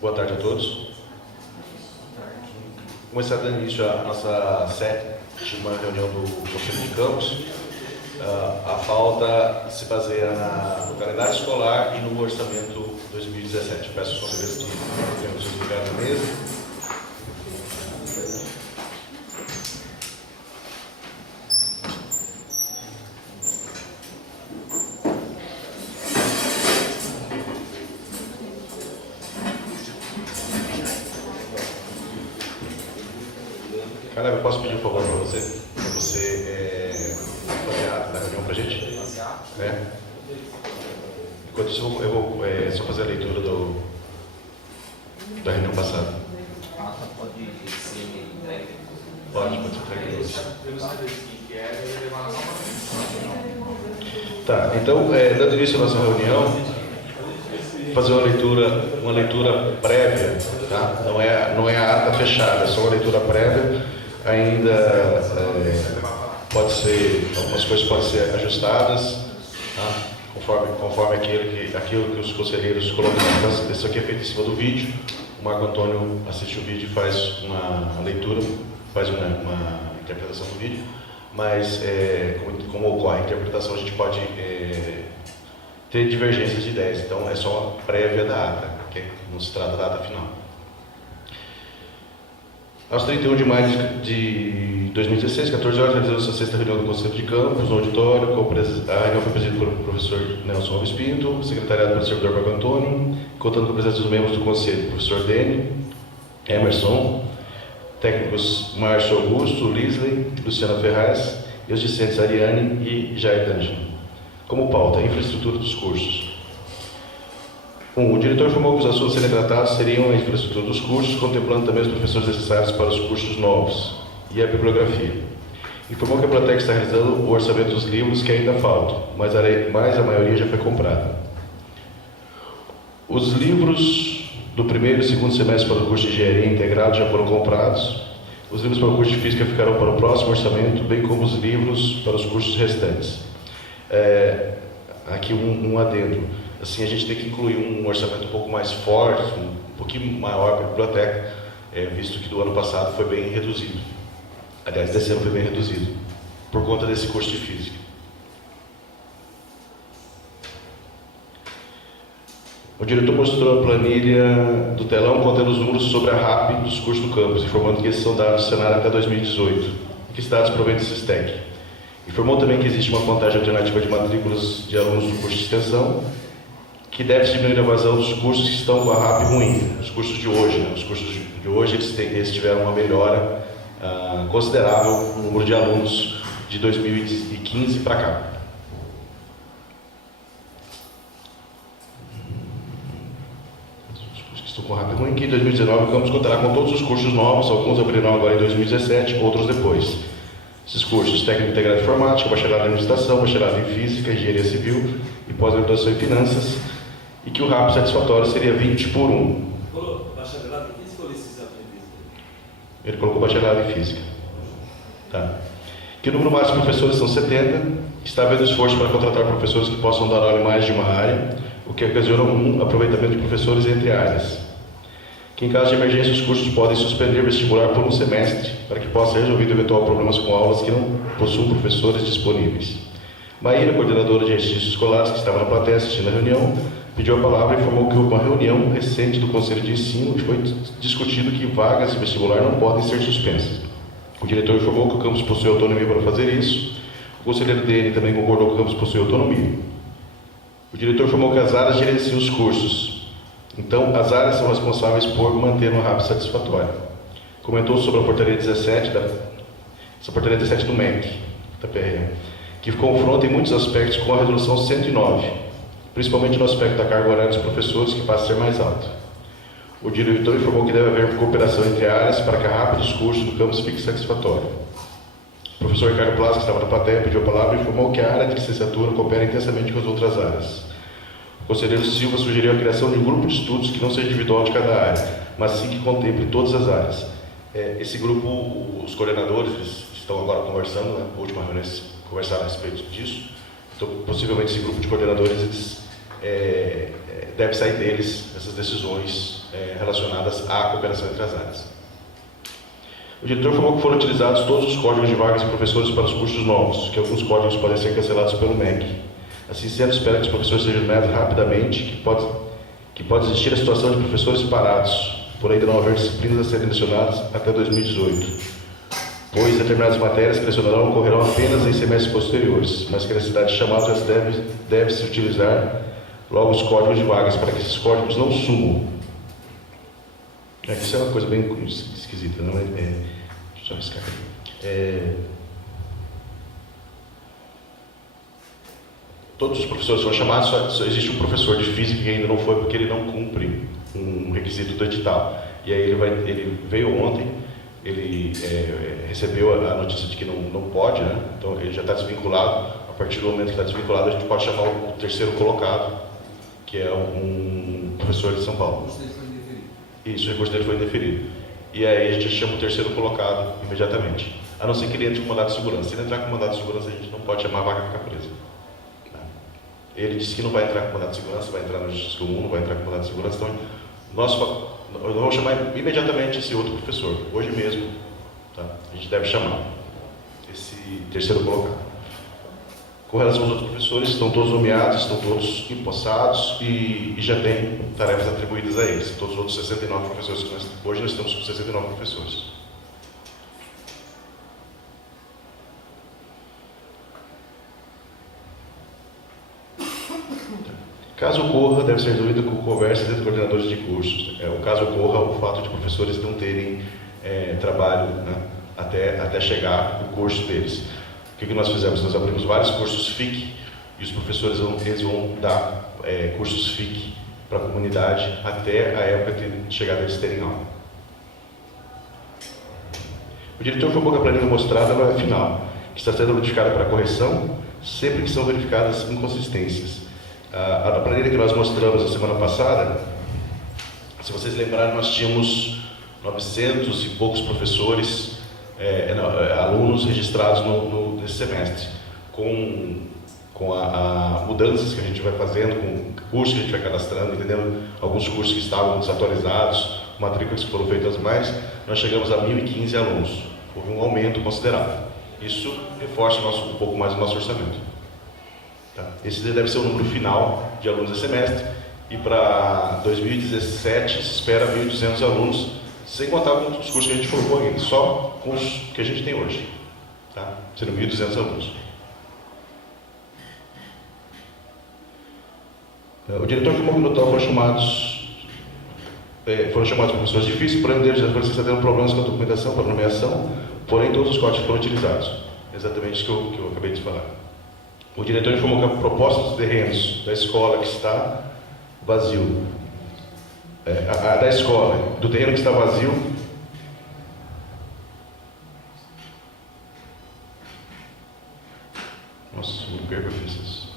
Boa tarde a todos. Começar dando início à nossa sétima reunião do Conselho de Campos. A pauta se baseia no calendário escolar e no orçamento 2017. Peço aos conselheiros que tenham seus lugares na mesa. Caleb, eu posso pedir um favor para você? Para você fazer a ata da reunião para a gente? Enquanto isso, eu vou só fazer a leitura da reunião passada. A ata pode ser entregue? Pode ser entregue hoje. Tá, então, dando início à nossa reunião, fazer uma leitura prévia, tá? Não é a ata fechada, é só uma leitura prévia. Ainda algumas coisas podem ser ajustadas, tá? conforme aquilo que os conselheiros colocam. Isso aqui é feito em cima do vídeo. O Marco Antônio assiste o vídeo e faz uma leitura, faz uma interpretação do vídeo, mas como ocorre a interpretação, a gente pode ter divergências de ideias. Então é só uma prévia da ata, okay? Não se trata da ata final. Aos 31 de maio de 2016, 14 horas, realizamos a sexta reunião do Conselho de Campos, no auditório. A reunião foi presidida pelo professor Nelson Alves Pinto, secretariado pelo servidor Marco Antônio, contando com a presença dos membros do Conselho, professor Dene, Emerson, técnicos Márcio Augusto, Lisley, Luciana Ferraz, e os discentes Ariane e Jair D'Angelo. Como pauta, infraestrutura dos cursos. O diretor informou que os assuntos a serem tratados seriam a infraestrutura dos cursos, contemplando também os professores necessários para os cursos novos e a bibliografia. Informou que a biblioteca está realizando o orçamento dos livros que ainda faltam, mas a maioria já foi comprada. Os livros do primeiro e segundo semestre para o curso de engenharia integrado já foram comprados. Os livros para o curso de física ficarão para o próximo orçamento, bem como os livros para os cursos restantes. Aqui um adendo. Assim, a gente tem que incluir um orçamento um pouco mais forte, um pouquinho maior para a biblioteca, visto que do ano passado foi bem reduzido. Aliás, desse ano foi bem reduzido, por conta desse curso de física. O diretor mostrou a planilha do telão contendo os números sobre a RAP dos cursos do campus, informando que esses são dados do cenário até 2018, e que esses dados provêm do SISTEC. Informou também que existe uma contagem alternativa de matrículas de alunos do curso de extensão, que deve diminuir a evasão dos cursos que estão com a RAP ruim, os cursos de hoje. Né? Os cursos de hoje eles tiveram uma melhora considerável no número de alunos de 2015 para cá. Os cursos que estão com a RAP ruim, que em 2019 o campus contará com todos os cursos novos, alguns abrirão agora em 2017, outros depois. Esses cursos: técnico integrado em informática, bacharelado em administração, bacharelado em física, engenharia civil e pós-graduação em finanças, e que o RAP satisfatório seria 20 por 1. Bacharelado em física ou licenciatura em física? Ele colocou bacharelado em física. Tá. Que o número máximo de professores são 70, está havendo esforço para contratar professores que possam dar aula em mais de uma área, o que ocasiona um aproveitamento de professores entre áreas. Que em caso de emergência os cursos podem suspender o vestibular por um semestre, para que possa ser resolvido eventual problemas com aulas que não possuam professores disponíveis. Maíra, coordenadora de registros escolares, que estava na plateia assistindo a reunião, pediu a palavra e informou que houve uma reunião recente do Conselho de Ensino e foi discutido que vagas de vestibular não podem ser suspensas. O diretor informou que o campus possui autonomia para fazer isso. O conselheiro dele também concordou que o campus possui autonomia. O diretor informou que as áreas gerenciam os cursos. Então, as áreas são responsáveis por manter uma RAP satisfatória. Comentou sobre a portaria 17, essa portaria 17 do MEC, da PRE, que confronta em muitos aspectos com a resolução 109, principalmente no aspecto da carga horária dos professores, que passa a ser mais alta. O diretor informou que deve haver cooperação entre áreas para que a RAP dos cursos do campus fique satisfatória. O professor Ricardo Plaza, que estava na plateia, pediu a palavra e informou que a área de licenciatura coopera intensamente com as outras áreas. O conselheiro Silva sugeriu a criação de um grupo de estudos que não seja individual de cada área, mas sim que contemple todas as áreas. Esse grupo, os coordenadores estão agora conversando, né? A última reunião conversaram a respeito disso, Então, possivelmente, esse grupo de coordenadores deve sair deles essas decisões relacionadas à cooperação entre as áreas. O diretor informou que foram utilizados todos os códigos de vagas de professores para os cursos novos, que alguns códigos podem ser cancelados pelo MEC. Assim sendo, espera que os professores sejam nomeados rapidamente, que pode existir a situação de professores parados, por ainda não haver disciplinas a serem lecionadas até 2018, pois determinadas matérias que lecionarão ocorrerão apenas em semestres posteriores, mas que a necessidade de chamados já deve-se utilizar logo os códigos de vagas, para que esses códigos não sumam. Isso é uma coisa bem esquisita, não é? Deixa eu só riscar aqui. Todos os professores foram chamados, só existe um professor de física que ainda não foi, porque ele não cumpre um requisito do edital. E aí ele veio ontem, ele recebeu a notícia de que não pode, né? Então ele já está desvinculado. A partir do momento que está desvinculado, a gente pode chamar o terceiro colocado, que é um professor de São Paulo. Isso, o recurso dele foi indeferido. E aí a gente chama o terceiro colocado imediatamente. A não ser que ele entre com mandado de segurança. Se ele entrar com mandado de segurança, a gente não pode chamar a vaga ficar presa. Ele disse que não vai entrar com mandado de segurança, vai entrar no Justiça Comum, não vai entrar com mandado de segurança. Então, nós vamos chamar imediatamente esse outro professor, hoje mesmo. Tá? A gente deve chamar esse terceiro colocado. Com relação aos outros professores, estão todos nomeados, estão todos empossados e já têm tarefas atribuídas a eles. Todos os outros 69 professores, hoje nós estamos com 69 professores. Caso ocorra, deve ser resolvido com conversas entre coordenadores de cursos. O caso ocorra, o fato de professores não terem trabalho, né, até chegar o curso deles. O que nós fizemos? Nós abrimos vários cursos FIC e os professores vão dar cursos FIC para a comunidade até a época de chegada deles terem aula. O diretor informou que a planilha mostrada não é final, que está sendo modificada para correção sempre que são verificadas inconsistências. A planilha que nós mostramos na semana passada, se vocês lembrarem, nós tínhamos 900 e poucos professores, alunos registrados nesse semestre, com as mudanças que a gente vai fazendo, com cursos que a gente vai cadastrando, entendendo? Alguns cursos que estavam desatualizados, matrículas que foram feitas mais, nós chegamos a 1.015 alunos. Houve um aumento considerável. Isso reforça um pouco mais o nosso orçamento. Tá? Esse deve ser o número final de alunos desse semestre, e para 2017 se espera 1.200 alunos, sem contar com os cursos que a gente colocou ainda, só com os que a gente tem hoje. Tá? Serão 1.200 alunos. O diretor informou que no total foram chamados professores difíceis, porém, deles já estão tendo problemas com a documentação para nomeação, porém todos os códigos foram utilizados. Exatamente isso que eu acabei de falar. O diretor informou que a proposta dos terrenos da escola que está vazio, da escola, do terreno que está vazio, nossa, me perco aqui essas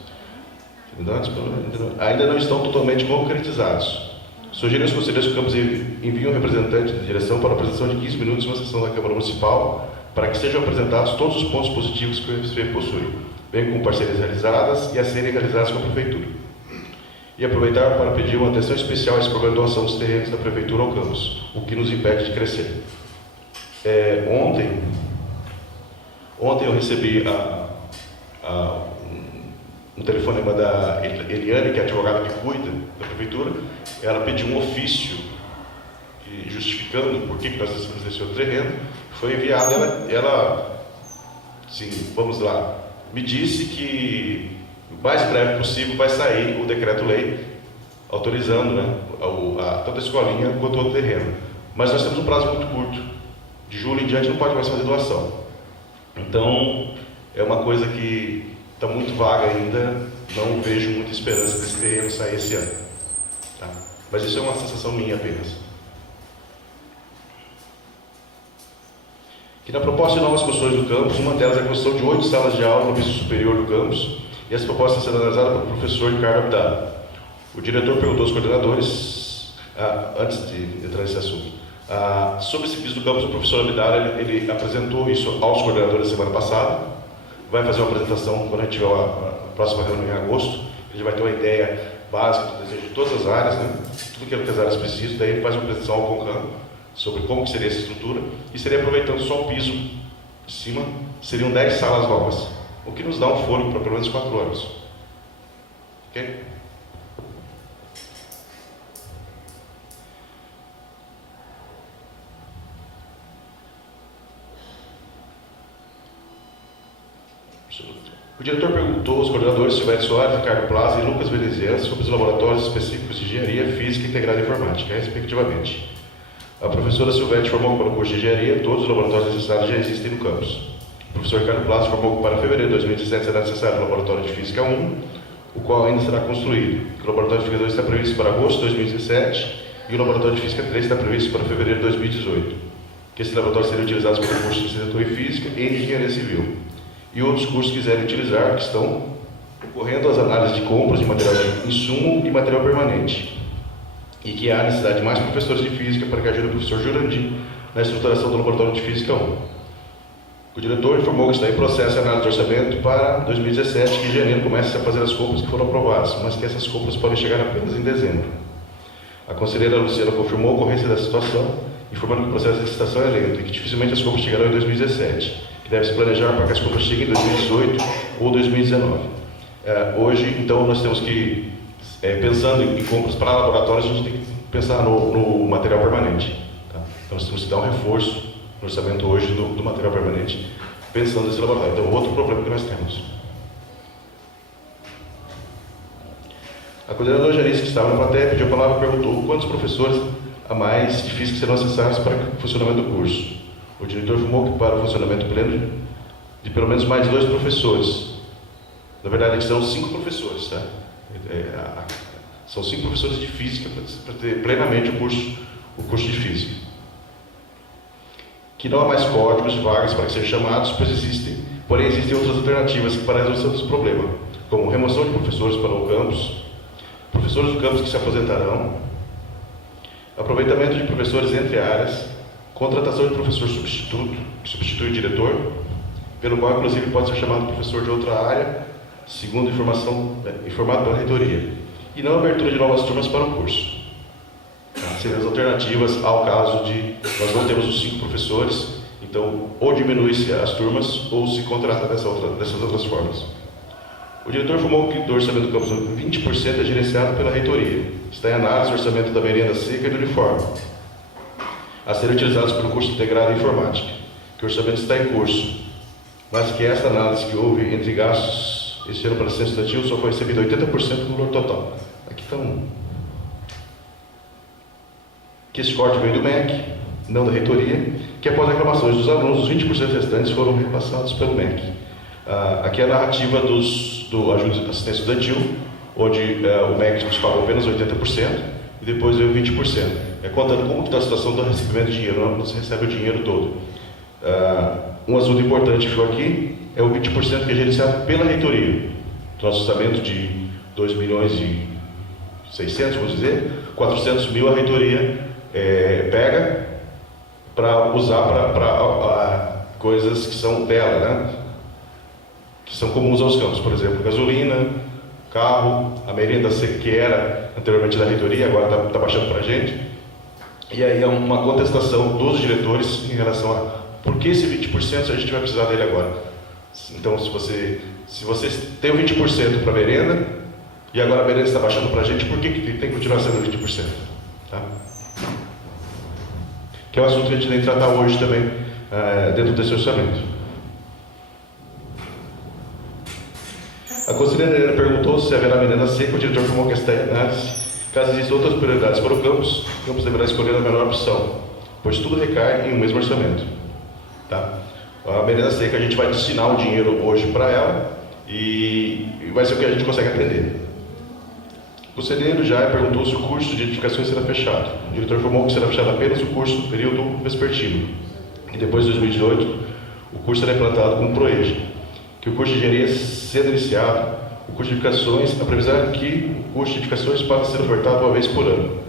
ainda não estão totalmente concretizados. Sugeriu aos conselheiros que o campus envie um representante da direção para a apresentação de 15 minutos em uma sessão da Câmara Municipal, para que sejam apresentados todos os pontos positivos que o FSP possui, bem como parcerias realizadas e a serem realizadas com a Prefeitura. E aproveitar para pedir uma atenção especial a esse programa de doação dos terrenos da Prefeitura ao campus, o que nos impede de crescer. Ontem eu recebi um telefonema da Eliane, que é a advogada que cuida da Prefeitura. Ela pediu um ofício justificando por que nós estamos nesse outro terreno. Foi enviado, ela sim, vamos lá, me disse que o mais breve possível vai sair o decreto-lei autorizando, né, tanto a escolinha quanto o outro terreno. Mas nós temos um prazo muito curto. De julho em diante não pode mais fazer doação. Então, é uma coisa que está muito vaga ainda, não vejo muita esperança desse terreno sair esse ano. Tá? Mas isso é uma sensação minha apenas. Que na proposta de novas construções do campus, uma delas é a construção de 8 salas de aula no piso superior do campus, e essa proposta está sendo analisada pelo professor Ricardo Abdala. O diretor perguntou aos coordenadores, antes de entrar nesse assunto, sobre esse piso do campus, o professor Abdala ele apresentou isso aos coordenadores semana passada. vai fazer uma apresentação quando a gente tiver a próxima reunião em agosto. Ele vai ter uma ideia básica do desejo de todas as áreas, né? Tudo aquilo que as áreas precisam. Daí ele faz uma apresentação ao CONCAN sobre como que seria essa estrutura, e seria aproveitando só o piso de cima, seriam 10 salas novas, o que nos dá um fôlego para pelo menos 4 anos. Ok? O diretor perguntou aos coordenadores Silvério Soares, Ricardo Plaza e Lucas Veneziano sobre os laboratórios específicos de Engenharia Física Integrada e Informática, respectivamente. A professora Silvete informou que para o curso de Engenharia, todos os laboratórios necessários já existem no campus. O professor Ricardo Plaza informou que para fevereiro de 2017 será necessário o laboratório de Física 1, o qual ainda será construído. O laboratório de Física 2 está previsto para agosto de 2017 e o laboratório de Física 3 está previsto para fevereiro de 2018. Que esses laboratórios seriam utilizados pelo curso de Licenciatura em Física e de Engenharia Civil. E outros cursos que quiserem utilizar, que estão ocorrendo as análises de compras de material de insumo e material permanente. E que há necessidade de mais professores de Física para que ajude o professor Jurandir na estruturação do Laboratório de Física 1. O diretor informou que está em processo de análise de orçamento para 2017, que em janeiro comece a fazer as compras que foram aprovadas, mas que essas compras podem chegar apenas em dezembro. A conselheira Luciana confirmou a ocorrência da situação, informando que o processo de licitação é lento e que dificilmente as compras chegarão em 2017, que deve se planejar para que as compras cheguem em 2018 ou 2019. Hoje, então, nós temos que, pensando em compras para laboratórios, a gente tem que pensar no material permanente. Tá? Então, nós temos que dar um reforço no orçamento hoje do material permanente, pensando nesse laboratório. Então, outro problema que nós temos. A coordenadora Janice, que estava na plateia, pediu a palavra e perguntou quantos professores a mais de física serão necessários para o funcionamento do curso. O diretor informou que para o funcionamento pleno de pelo menos mais 2 professores. Na verdade, aqui são 5 professores, tá? São 5 professores de física para ter plenamente o curso de física. Que não há mais códigos, vagas para ser chamados, porém existem outras alternativas para a resolução desse problema, como remoção de professores para o campus, professores do campus que se aposentarão, aproveitamento de professores entre áreas, contratação de professor substituto, que substitui o diretor, pelo qual inclusive pode ser chamado professor de outra área, segundo informado pela reitoria, e não abertura de novas turmas para o curso. Seriam as alternativas ao caso de nós não temos os 5 professores, então ou diminui-se as turmas ou se contrata dessas outras formas. O diretor informou que do orçamento do campus 20% é gerenciado pela reitoria. Está em análise o orçamento da merenda seca e do uniforme, a serem utilizados pelo curso integrado em informática, que o orçamento está em curso, mas que essa análise que houve entre gastos este ano para assistência estudantil só foi recebido 80% do valor total. Aqui estão. Que esse corte veio do MEC, não da reitoria, que após reclamações dos alunos, os 20% restantes foram repassados pelo MEC. Aqui é a narrativa do ajuda de assistência estudantil, onde o MEC nos pagou apenas 80% e depois veio 20%. Contando como está a situação do recebimento de dinheiro, não se recebe o dinheiro todo. Um assunto importante que ficou aqui é o 20% que é gerenciado pela reitoria. Do nosso orçamento de 2 milhões e 600, vamos dizer, 400 mil a reitoria pega para usar para coisas que são dela, né? Que são comuns aos campos, por exemplo, gasolina, carro, a merenda seca que era anteriormente da reitoria, agora está baixando para a gente. E aí é uma contestação dos diretores em relação a por que esse 20% se a gente vai precisar dele agora. Então, se você tem o 20% para a merenda e agora a merenda está baixando para a gente, por que tem que continuar sendo 20%? Tá? Que é um assunto que a gente tem que tratar hoje também dentro desse orçamento. A conselheira Helena perguntou se haverá merenda seca. O diretor informou que está em análise. Caso existam outras prioridades para o campus deverá escolher a melhor opção, pois tudo recai em um mesmo orçamento. Tá? A merenda seca a gente vai destinar o dinheiro hoje para ela e vai ser o que a gente consegue atender. O conselheiro já perguntou se o curso de edificações será fechado. O diretor informou que será fechado apenas o curso no período vespertino. E depois de 2018, o curso será implantado com o PROEJ. Que o curso de engenharia sendo iniciado, o curso de edificações, a previsão é que o curso de edificações pode ser ofertado uma vez por ano.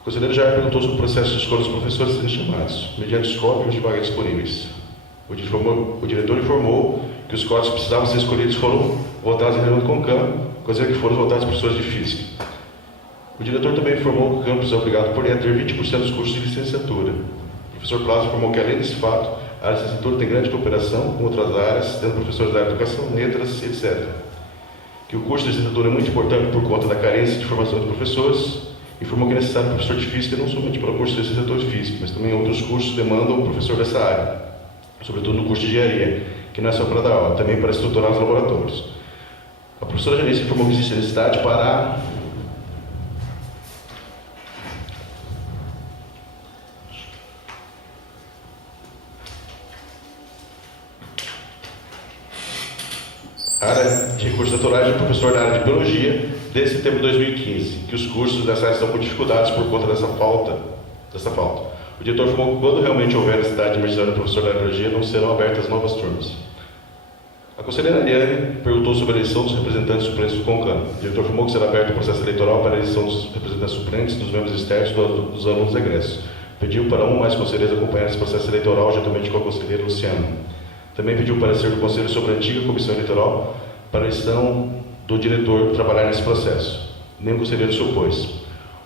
O conselheiro já perguntou sobre o processo de escolha dos professores serem chamados, mediante os códigos de vagas disponíveis. O diretor informou que os códigos que precisavam ser escolhidos foram votados em reunião do CONCAM, coisa que foram votados professores de física. O diretor também informou que o campus é obrigado por lei a ter 20% dos cursos de licenciatura. O professor Plaza informou que, além desse fato, a licenciatura tem grande cooperação com outras áreas, tendo professores da área de educação, letras, etc. Que o curso de licenciatura é muito importante por conta da carência de formação de professores. Informou que é necessário um professor de física não somente para o curso de licenciatura de física, mas também outros cursos demandam um professor dessa área, sobretudo no curso de engenharia, que não é só para dar aula, também para estruturar os laboratórios. A professora Janice informou que existe necessidade para área de recursos naturais de professor da área de biologia desde setembro de 2015, que os cursos dessa área estão com dificuldades por conta dessa falta. O diretor informou que quando realmente houver necessidade de emergência do professor da área de biologia, não serão abertas novas turmas. A conselheira Ariane perguntou sobre a eleição dos representantes suplentes do CONCAM. O diretor informou que será aberto o processo eleitoral para a eleição dos representantes suplentes dos membros externos dos alunos egressos. Pediu para um ou mais conselheiros acompanhar esse processo eleitoral, juntamente com a conselheira Luciana. Também pediu o parecer do Conselho sobre a antiga comissão eleitoral para a eleição do diretor trabalhar nesse processo. Nenhum conselheiro se opôs.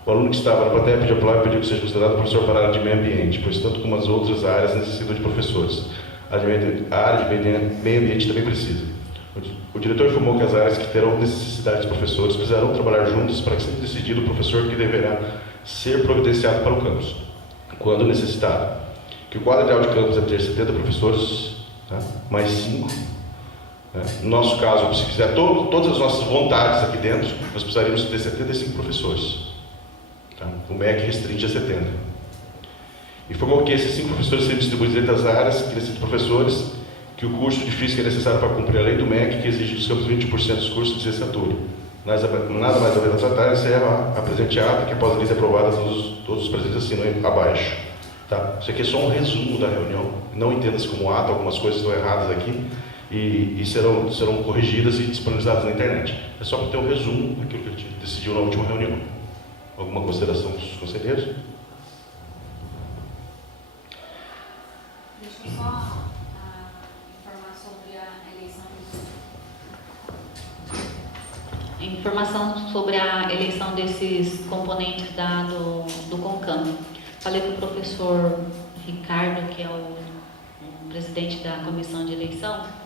O aluno que estava na plateia pediu aplauso e pediu que seja considerado professor para a área de meio ambiente, pois tanto como as outras áreas necessitam de professores. A área de meio ambiente também precisa. O diretor informou que as áreas que terão necessidade de professores precisarão trabalhar juntas para que seja decidido o professor que deverá ser providenciado para o campus, quando necessitado. Que o quadro ideal de campus é ter 70 professores, tá? Mais 5. No nosso caso, se fizer todas as nossas vontades aqui dentro, nós precisaríamos ter 75 professores. Tá? O MEC restringe a 70. Informou que esses 5 professores serão distribuídos entre as áreas que necessitam de professores, que o curso de física é necessário para cumprir a lei do MEC, que exige dos campos 20% dos cursos de licenciatura. Nada mais a ver nessa tarde, encerra a presente ata, que após a lei ser aprovada, todos os presentes assinam abaixo. Tá? Isso aqui é só um resumo da reunião. Não entenda-se como ato, algumas coisas estão erradas aqui. E serão corrigidas e disponibilizadas na internet. É só para ter um resumo daquilo que a gente decidiu na última reunião. Alguma consideração dos conselheiros? Deixa eu só informar sobre a eleição. Informação sobre a eleição desses componentes do CONCAM. Falei com o professor Ricardo, que é o presidente da comissão de eleição.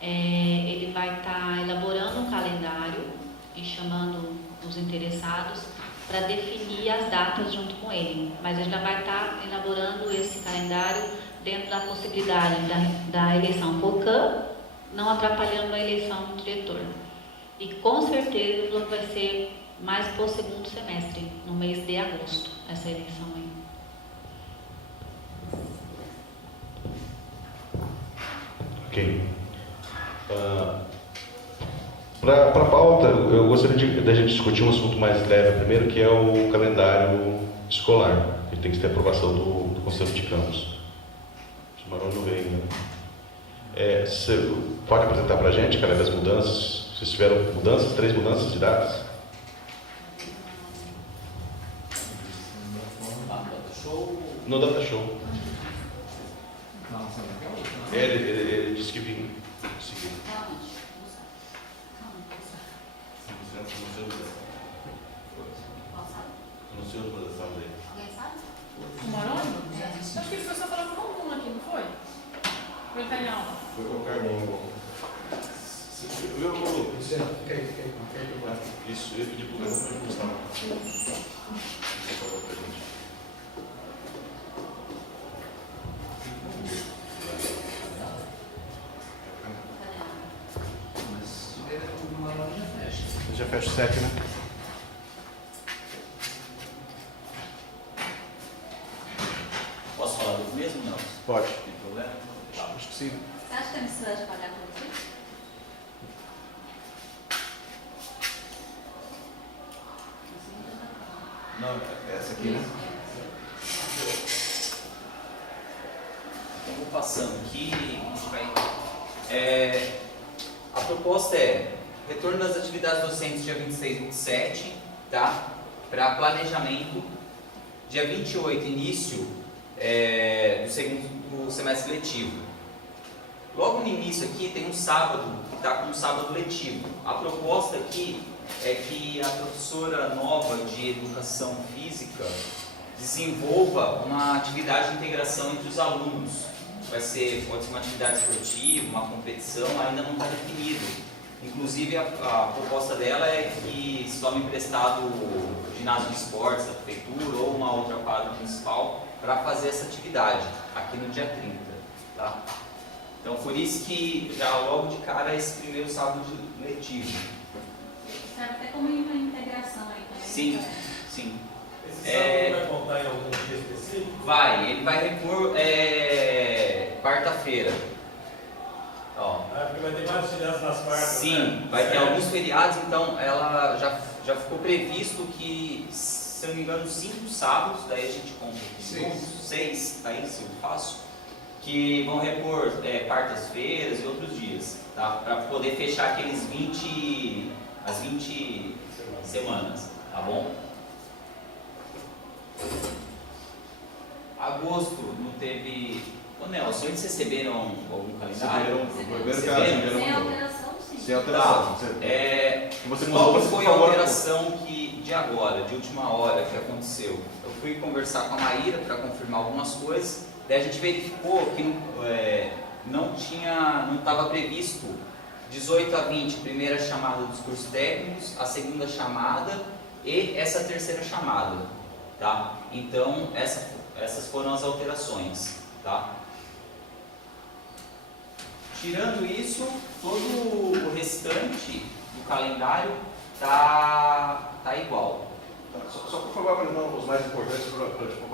Ele vai estar elaborando um calendário e chamando os interessados para definir as datas junto com ele. Mas ele já vai estar elaborando esse calendário dentro da possibilidade da eleição CONCAM, não atrapalhando a eleição do diretor. E com certeza ele falou que vai ser mais para o segundo semestre, no mês de agosto, essa eleição aí. Ok. Para a pauta, eu gostaria da gente discutir um assunto mais leve primeiro, que é o calendário escolar, que tem que ter aprovação do Conselho de Campos. O Maroni não veio ainda. Você pode apresentar para a gente, cara, das mudanças? Vocês tiveram mudanças, 3 mudanças de datas? No Data Show. Ele disse que vinha. Não sei a posição dele. Alguém sabe? O Maroni? Acho que ele foi só falar com um aqui, não foi? Foi italiano. Foi qualquer um. Viu, Paulo? Fica aí. Isso, eu ia pedir para o Gustavo para Gustavo. Por favor, para a gente. Já fecha o 7, né? Posso falar do mesmo? Não. Pode. Tem problema? Tá. Acho que sim. Você acha que é necessidade de pagar por isso? Não, essa aqui, né? Então, vou passando aqui, a gente vai... a proposta é retorno das atividades docentes dia 26 e 27, tá? Para planejamento, dia 28, início do segundo semestre letivo. Logo no início aqui tem um sábado, que está com um sábado letivo. A proposta aqui é que a professora nova de educação física desenvolva uma atividade de integração entre os alunos. Pode ser uma atividade esportiva, uma competição, ainda não está definido. Inclusive a proposta dela é que se tome emprestado o ginásio de esportes da prefeitura ou uma outra quadra municipal para fazer essa atividade aqui no dia 30. Tá? Então por isso que já logo de cara esse primeiro sábado letivo. Serve até como uma integração aí também. Sim, sim. Esse sábado vai contar em algum dia específico? Ele vai repor quarta-feira. Ó. Porque vai ter vários feriados nas quartas. Sim, né? vai ter alguns feriados, então ela já ficou previsto que, se eu não me engano, 5 sábados, daí a gente conta aqui, 6, aí se eu faço, que vão repor quartas-feiras e outros dias, tá? Para poder fechar aqueles 20 semanas, tá bom? Agosto não teve. Ô Nelson, eles receberam algum calendário? Sem alteração, sim. Sem alteração. Qual foi a alteração de agora, de última hora que aconteceu? Eu fui conversar com a Maíra para confirmar algumas coisas, daí a gente verificou que não estava previsto 18 a 20, primeira chamada dos cursos técnicos, a segunda chamada e essa terceira chamada, tá? Então essas foram as alterações, tá? Tirando isso, todo o restante do calendário tá igual. Só por favor, apresentar os mais importantes para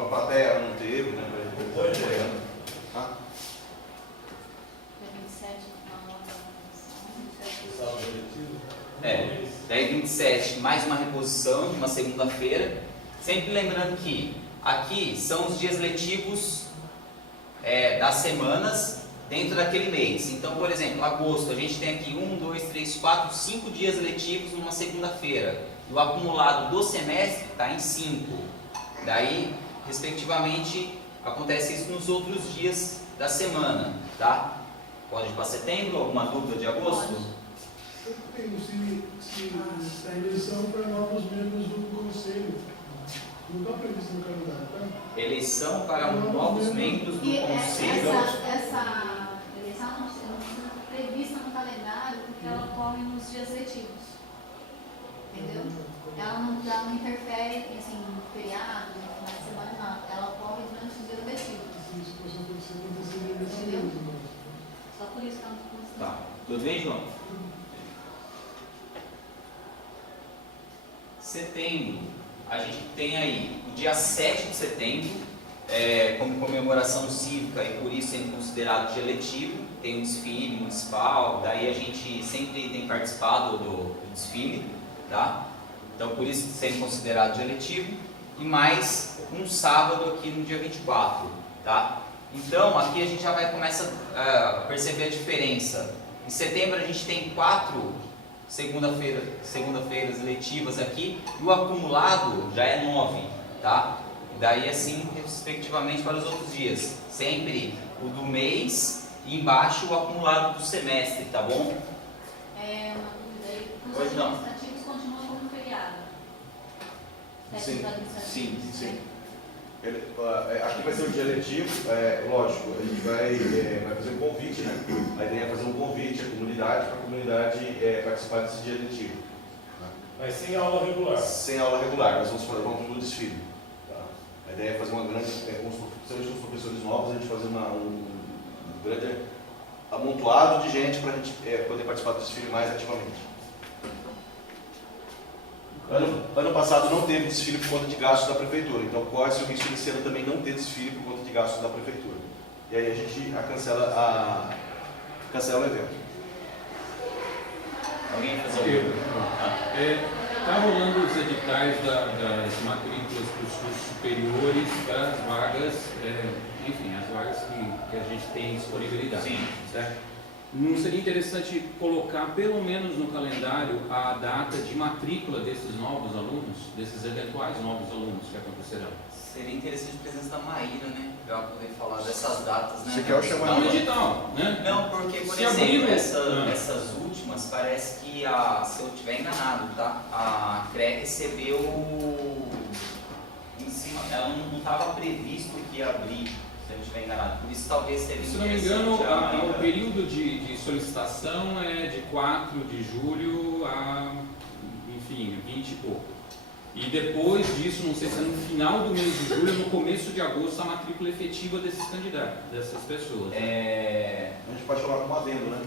a plateia não teve, né? Tá? Dia 27, uma Sábado letivo? Daí 27, mais uma reposição de uma segunda-feira. Sempre lembrando que aqui são os dias letivos das semanas dentro daquele mês. Então, por exemplo, agosto, a gente tem aqui 1, 2, 3, 4, 5 dias letivos numa segunda-feira. E o acumulado do semestre está em 5. Daí, respectivamente, acontece isso nos outros dias da semana, tá? Pode ir para setembro, alguma dúvida de agosto? Eu tenho se a eleição para novos membros do conselho. Não está previsto no calendário, tá? Eleição para novos membros do E conselho. essa eleição não está prevista no calendário porque ela ocorre nos dias letivos. Entendeu? Ela não interfere assim, no feriado, no final de semana, não. Ela ocorre durante os dias letivos. Se isso fosse acontecer, aconteceria nesse Entendeu? mesmo. Só por isso que ela não está considerando. Tá. Tudo bem, João? Setembro, a gente tem aí o dia 7 de setembro, como comemoração cívica e por isso sendo considerado dia letivo, tem um desfile municipal, daí a gente sempre tem participado do desfile, tá? Então por isso sendo considerado dia letivo, e mais um sábado aqui no dia 24, tá? Então aqui a gente já vai começar a perceber a diferença. Em setembro a gente tem 4 segunda-feiras letivas aqui, e o acumulado já é 9, tá? E daí assim, respectivamente para os outros dias, sempre o do mês e embaixo o acumulado do semestre, tá bom? Uma dúvida aí. Os Pois não. administrativos continuam como feriado. Sim, Técnicos administrativos, sim. né? Aqui vai ser um dia letivo, lógico, a gente vai fazer um convite, né? A ideia é fazer um convite à comunidade, para a comunidade participar desse dia letivo. Né? Mas sem aula regular. Sem aula regular, nós vamos no desfile. Tá? A ideia é fazer uma grande, principalmente com os professores novos, a gente fazer um grande amontoado de gente para a gente poder participar do desfile mais ativamente. Ano passado não teve desfile por conta de gastos da prefeitura, então corre-se o risco desse ano também não ter desfile por conta de gastos da prefeitura. E aí a gente cancela o evento. Alguém fazer Está rolando os editais das matrículas para os cursos superiores para as vagas, enfim, as vagas que a gente tem disponibilidade, Sim. certo? não seria interessante colocar pelo menos no calendário a data de matrícula desses novos alunos, desses eventuais novos alunos que acontecerão? Seria interessante a presença da Maíra, né? Para ela poder falar dessas datas, né? Você quer eu chamar Não ela? digital, né? Não, porque, por Se exemplo, abrir, essas últimas, parece que se eu estiver enganado, tá? A CRE recebeu em cima, ela não estava previsto que ia abrir, se eu estiver enganado. Por isso talvez seria Se não me engano, interessante o período de solicitação é de 4 de julho a, enfim, 20 e pouco. E depois disso, não sei se é no final do mês de julho, no começo de agosto, a matrícula efetiva desses candidatos, dessas pessoas. A gente pode falar com um adendo, né?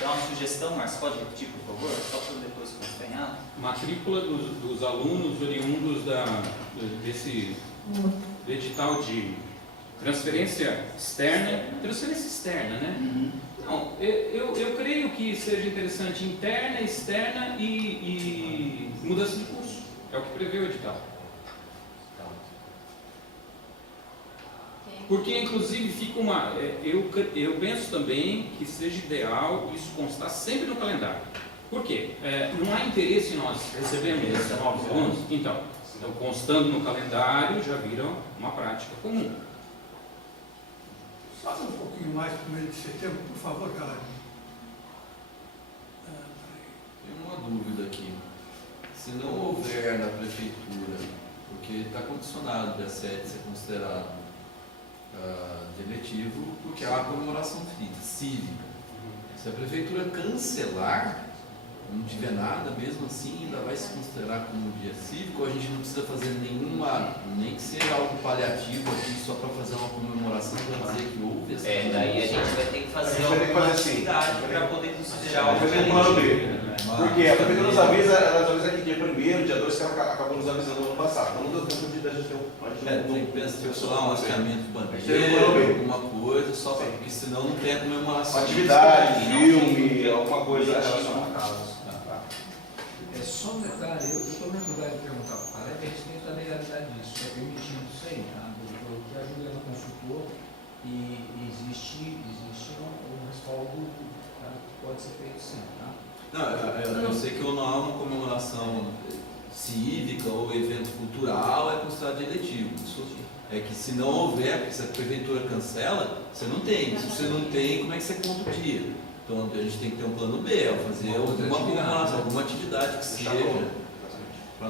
Dá uma sugestão, Marcos, pode repetir, por favor? Só para depois acompanhar. Matrícula dos alunos oriundos desse do edital de transferência externa, né? Não, eu creio que seja interessante interna, externa e mudança de curso. É o que prevê o edital. Porque, inclusive, fica uma... Eu penso também que seja ideal isso constar sempre no calendário. Por quê? Não há interesse em nós recebermos esses novos alunos? Então, constando no calendário, já vira uma prática comum. Fala um pouquinho mais para o mês de setembro, por favor, galera. Tem uma dúvida aqui. Se não houver na prefeitura, porque está condicionado dia 7 ser considerado de eletivo, porque há uma comemoração cívica. Se a prefeitura cancelar, não tiver nada, mesmo assim ainda vai se considerar como dia cívico, ou a gente não precisa fazer nenhuma, nem que seja algo paliativo aqui, só para fazer uma comemoração, para dizer que houve essa Daí a gente vai ter que fazer alguma atividade para poder considerar o plano B. né? Porque a prefeitura nos avisa, ela nos avisa que dia 1º, dia 2, que ela acabou nos avisando no ano passado. Então não deu tempo de a gente ter tem que pensar um mascaramento de Tem bandeira, alguma coisa, só para, porque senão não tem a comemoração. atividade, filme, alguma coisa relacionada a casos. É só um detalhe, eu estou na dificuldade de perguntar para o Caleb, a gente tem que saber a realidade disso, é permitindo isso aí, tá? O que a Juliana consultou e existe um respaldo, tá? Que pode ser feito sim, tá? Não, eu sei que não há uma comemoração cívica ou evento cultural, é considerado de eletivo. Isso é que se não houver, porque se a prefeitura cancela, você não tem. Se você não tem, como é que você conta o dia? Então a gente tem que ter um plano B, fazer alguma comemoração, alguma atividade que seja, para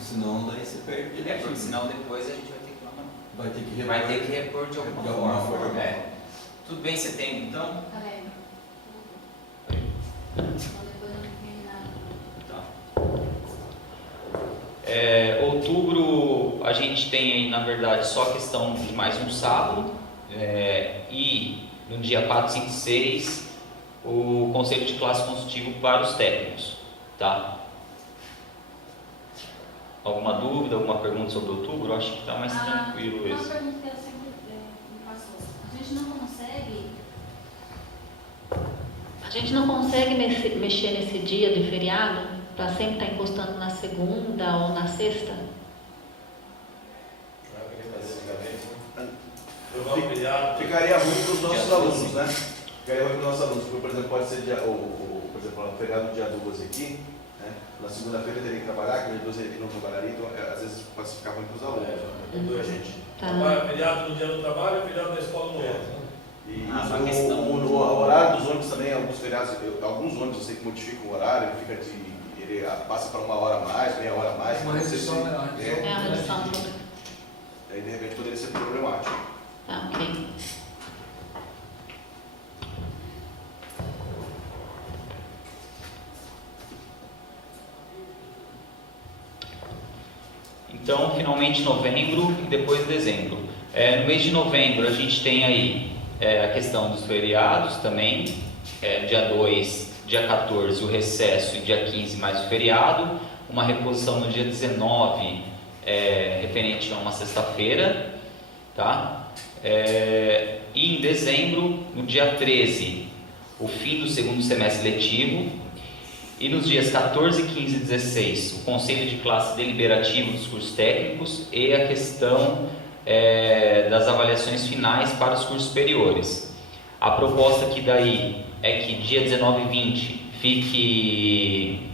senão daí você perde de Porque senão depois a gente vai ter que repor de alguma forma. Tudo bem, setembro então? Caleb. Depois não terminar. Outubro a gente tem aí, na verdade, só a questão de mais um sábado, e no dia 4, 5 e 6 o conselho de classe consultivo para os técnicos, tá? Alguma dúvida, alguma pergunta sobre outubro? Eu acho que está mais tranquilo Uma esse. pergunta que eu sempre me passou. A gente não consegue mexer nesse dia de feriado para sempre estar encostando na segunda ou na sexta? Ficaria ruim para os nossos alunos, né? Ficaria ruim para os nossos alunos, porque, por exemplo, pode ser por exemplo, o feriado dia 2 aqui, né? Na segunda-feira teria que trabalhar, que dia 2 ele não trabalharia, então às vezes pode ficar ruim para os alunos, a gente. Feriado no dia do trabalho e feriado da escola no outro. E o horário dos ônibus também, alguns feriados, alguns ônibus eu sei que modificam o horário, ele passa para 1 hora a mais, meia hora a mais. Uma redução, a redução. Aí de repente poderia ser problemático. Tá, ok. Então, finalmente novembro e depois dezembro. No mês de novembro a gente tem aí a questão dos feriados também, dia 2, dia 14 o recesso e dia 15 mais o feriado, uma reposição no dia 19 referente a uma sexta-feira, tá? E em dezembro, no dia 13, o fim do segundo semestre letivo. E nos dias 14, 15 e 16, o conselho de classe deliberativo dos cursos técnicos e a questão das avaliações finais para os cursos superiores. A proposta aqui daí é que dia 19 e 20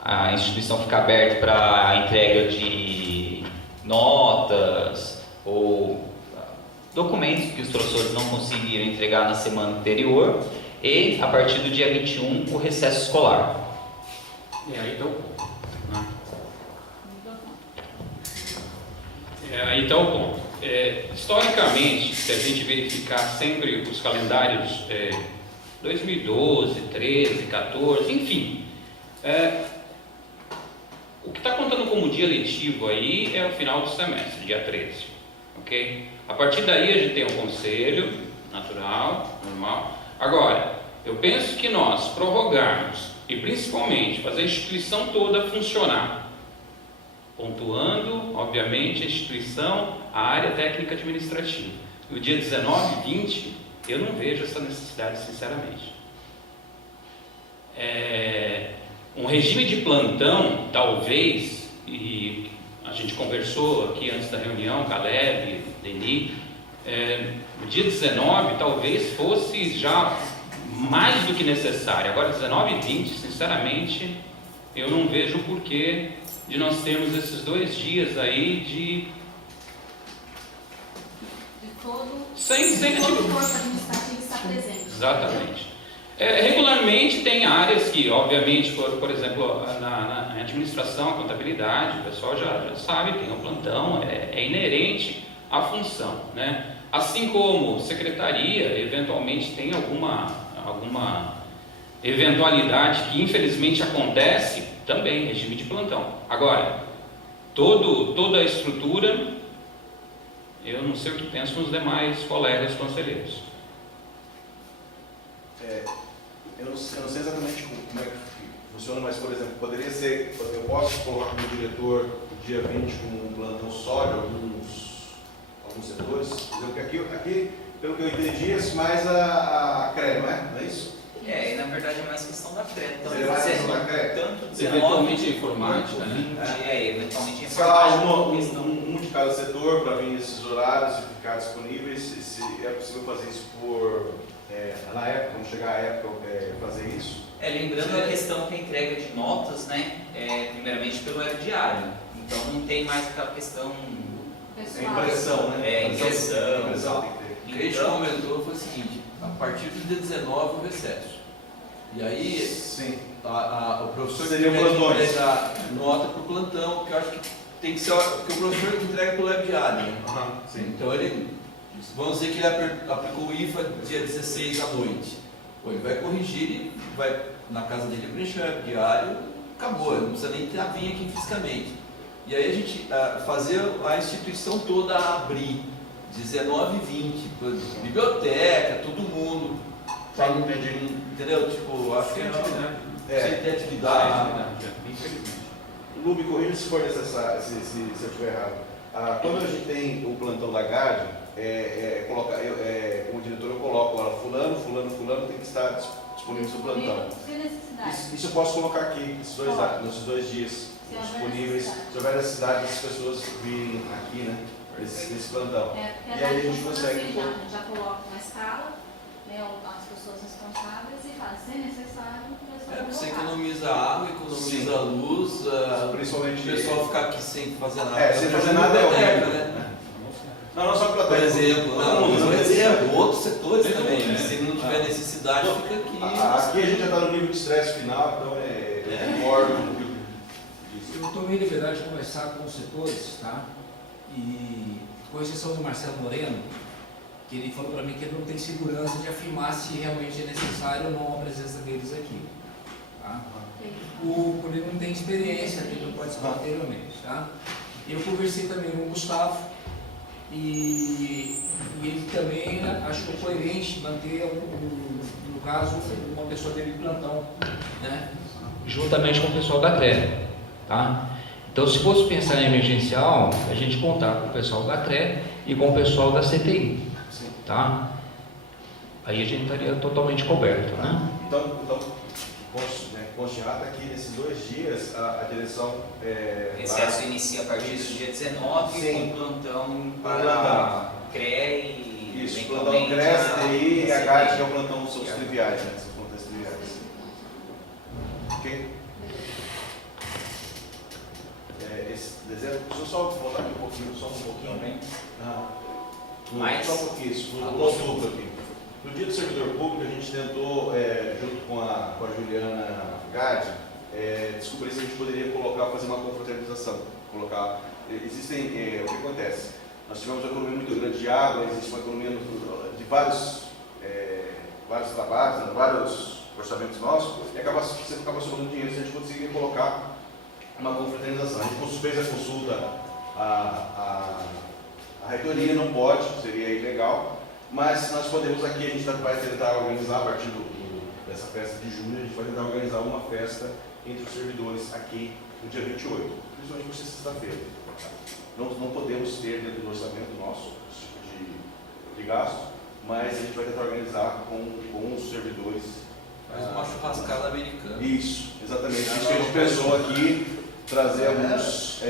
a instituição fica aberta para a entrega de notas ou documentos que os professores não conseguiram entregar na semana anterior, e a partir do dia 21 o recesso escolar. Aí está o ponto. Aí está o ponto. Historicamente, se a gente verificar sempre os calendários 2012, 13, 14, enfim, o que está contando como dia letivo aí é o final do semestre, dia 13, ok? A partir daí a gente tem um conselho natural, normal. Agora, eu penso que nós prorrogarmos e principalmente fazer a instituição toda funcionar, pontuando, obviamente, a instituição, a área técnica administrativa. No dia 19 e 20, eu não vejo essa necessidade, sinceramente. Um regime de plantão, talvez, e a gente conversou aqui antes da reunião, Caleb, Denis, no dia 19 talvez fosse já mais do que necessário. Agora 19 e 20, sinceramente, eu não vejo o porquê de nós termos esses 2 dias aí de todo sem o corpo administrativo está presente. Exatamente. Regularmente tem áreas que, obviamente, por exemplo, na administração, contabilidade, o pessoal já sabe, tem um plantão, é inerente à função, né? Assim como secretaria, eventualmente tem alguma eventualidade que infelizmente acontece, também regime de plantão. Agora, toda a estrutura, eu não sei o que pensam os demais colegas conselheiros. Eu não sei exatamente como é que funciona, mas, por exemplo, poderia ser, eu posso colocar como diretor o dia 20 com um plantão só de alguns setores? Porque aqui, pelo que eu entendi, é mais a CRE, não é isso? E na verdade é mais questão da CRE. Então, seria mais questão da CRE? Tanto 19, eventualmente a informática, né? Eventualmente a sei lá, informática. um de cada setor para vir nesses horários e ficar disponíveis, se é possível fazer isso na época, quando chegar a época, fazer isso? Lembrando a questão que a entrega de notas, né, primeiramente pelo diário. Então não tem mais aquela questão... Impressão, né? Impressão. O que a gente comentou foi o seguinte: a partir do dia 19 o recesso. E aí, sim, o professor seria tem que entregar nota para o plantão, que eu acho que tem que ser porque o professor entrega pelo web diário. Né? Então vamos dizer que ele aplicou o IFA dia 16 à noite. Ele vai corrigir e vai na casa dele preencher o web diário, acabou, não precisa nem vir aqui fisicamente. E aí a gente fazer a instituição toda abrir, 19 e 20, biblioteca, todo mundo. Entendeu? Tipo, acho que sem ter atividade. Lu, me corrija se for necessário, se eu estiver errado. Quando a gente tem o plantão da GAD, como diretor eu coloco lá, fulano tem que estar disponível no seu plantão. Isso eu posso colocar aqui, nesses dois dias disponíveis, se houver necessidade dessas pessoas virem aqui, né, nesse plantão. E aí a gente consegue... já coloca na escala, né, as pessoas responsáveis e faz, se necessário, o pessoal Você economiza água, economiza luz, principalmente o pessoal ficar aqui sem fazer nada. Sem fazer nada é horrível, né? Não só por exemplo, outros setores também, se não tiver necessidade, fica aqui. Aqui a gente já está no nível de estresse final, então eu concordo. Eu tomei a liberdade de conversar com os setores, tá? E com exceção do Marcelo Moreno, que ele falou para mim que ele não tem segurança de afirmar se realmente é necessário ou não a presença deles aqui. Tá? Porque ele não tem experiência, ele não pode participar anteriormente. Tá? Eu conversei também com o Gustavo e ele também achou coerente manter, no caso, uma pessoa dele de plantão, né? Juntamente com o pessoal da CRE. Tá? Então, se fosse pensar em emergencial, a gente contar com o pessoal da CRE e com o pessoal da CTI. Tá? Aí a gente estaria totalmente coberto. Né? Então conste aqui nesses 2 dias a direção. Recesso inicia a partir do dia 19, com plantão para CRE Isso, o plantão cresce, TI e a GAD, que é o plantão são os triviais, né? São plantões triviais. Ok? Esse desenho, deixa eu só voltar aqui um pouquinho, só um pouquinho. Também. Não, só um pouquinho, isso, no duplo aqui. No dia do servidor público, a gente tentou, junto com a Juliana Gade, descobrir se a gente poderia fazer uma confraternização. O que acontece? Nós tivemos uma economia muito grande de água, existe uma economia de vários trabalhos, vários orçamentos nossos, e acaba sobrando dinheiro se a gente conseguir colocar uma confraternização. A gente fez a consulta, a reitoria não pode, seria ilegal, mas nós podemos aqui, a gente vai tentar organizar, a partir dessa festa de junho, a gente vai tentar organizar uma festa entre os servidores aqui no dia 28, principalmente por ser sexta-feira. Não podemos ter dentro do orçamento nosso esse tipo de gasto, mas a gente vai tentar organizar com os servidores. Faz uma churrascada americana. Isso, exatamente. Isso que a gente pensou aqui, trazer alguns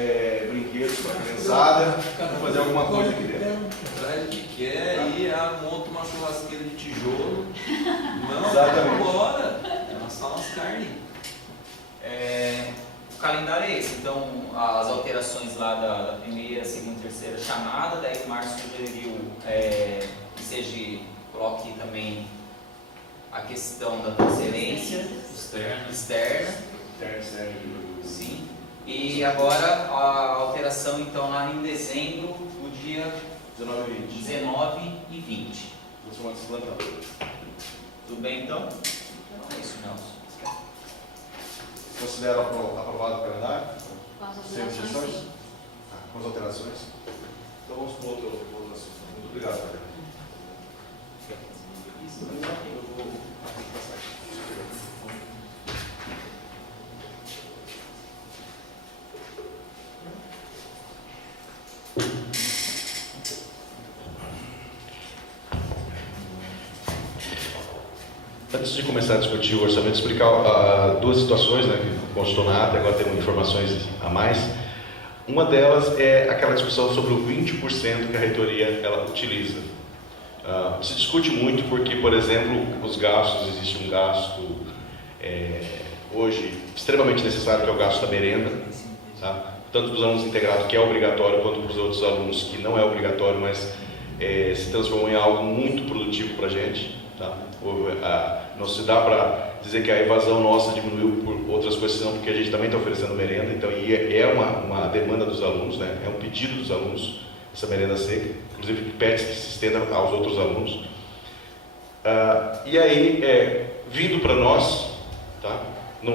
brinquedos para a criançada, fazer alguma coisa aqui dentro. Traz o que quer, aí monta uma churrasqueira de tijolo. Não, exatamente. Bora! Assar umas carnes. O calendário é esse, então as alterações lá da primeira, segunda e terceira chamada, daí o Márcio sugeriu que coloque também a questão da transferência externa. Sim. E agora a alteração então lá em dezembro, no dia 19 e 20. Vou chamar desse plantão. Tudo bem então? Então é isso, Nelson. Considera aprovado o calendário? Com as Sem alterações, exceções? sim. Com as alterações? Então vamos para outro assunto. Muito obrigado, Maria. Eu vou passar aqui. Antes de começar a discutir o orçamento, explicar duas situações, né, que constou na ata, agora temos informações a mais. Uma delas é aquela discussão sobre o 20% que a reitoria ela utiliza. Se discute muito porque, por exemplo, os gastos, existe um gasto hoje extremamente necessário, que é o gasto da merenda, tá? Tanto para os alunos integrados, que é obrigatório, quanto para os outros alunos, que não é obrigatório, mas se transformou em algo muito produtivo para a gente. Tá? Não se dá para dizer que a evasão nossa diminuiu por outras coisas, senão porque a gente também está oferecendo merenda, então é uma demanda dos alunos, né? É um pedido dos alunos, essa merenda seca, inclusive pede que se estenda aos outros alunos. E aí, vindo para nós, tá? Não